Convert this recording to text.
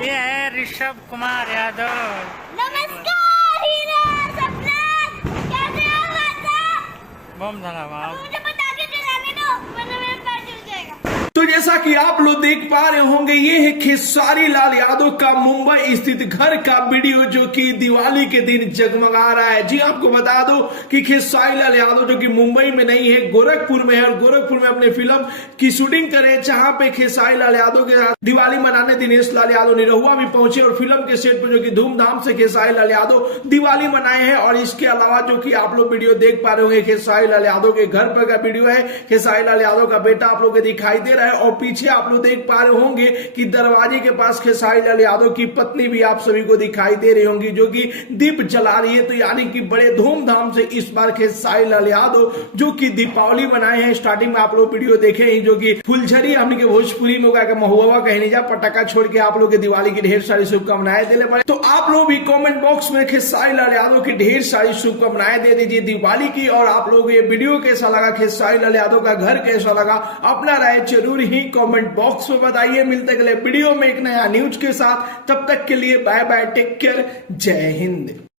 ये है ऋषभ कुमार यादव। नमस्कार हीरा सपना, कैसे हो भाई? बम धरा बाप। मुझे पटाखे जलाने दो वरना मेरा पैर जल जाएगा। तो जैसा कि आप लोग देख पा रहे होंगे, ये है खेसारी लाल यादव का मुंबई स्थित घर का वीडियो जो कि दिवाली के दिन जगमगा रहा है। जी आपको बता दो कि खेसारी लाल यादव जो कि मुंबई में नहीं है, गोरखपुर में है और गोरखपुर में अपने फिल्म की शूटिंग करे, जहां पे खेसारी लाल यादव के साथ दिवाली मनाने दिनेश लाल यादव निरहुआ भी पहुंचे और फिल्म के सेट पर जो कि धूमधाम से खेसारी लाल यादव दिवाली मनाए हैं। और इसके अलावा जो कि आप लोग वीडियो देख पा रहे होंगे, खेसारी लाल यादव के घर पर का वीडियो है। खेसारी लाल यादव का बेटा आप लोग को दिखाई दे रहा है और पीछे आप लोग देख पा रहे होंगे कि दरवाजे के पास खेसारी लाल यादव की पत्नी भी आप सभी को दिखाई दे रही होंगी, जो कि दीप जला रही है। तो यानी कि बड़े धूमधाम से इस बार खेसारी लाल यादव जो कि दीपावली मनाए हैं। स्टार्टिंग में आप लोग वीडियो देखे ही, जो कि फुलझड़ी हमने के भोजपुरी में का महुआ कहने जा पटाखा छोड़ के आप लोग के दिवाली की ढेर सारी शुभकामनाएं देने पड़े। तो आप लोग भी कमेंट बॉक्स में खेसारी लाल यादव की ढेर सारी शुभकामनाएं दे दीजिए दिवाली की। और आप लोग ये वीडियो कैसा लगा, खेसारी लाल यादव का घर कैसा लगा, अपना राय जरूर ही कमेंट बॉक्स में बताइए। मिलते अगले वीडियो में एक नया न्यूज के साथ, तब तक के लिए बाय बाय, टेक केयर, जय हिंद।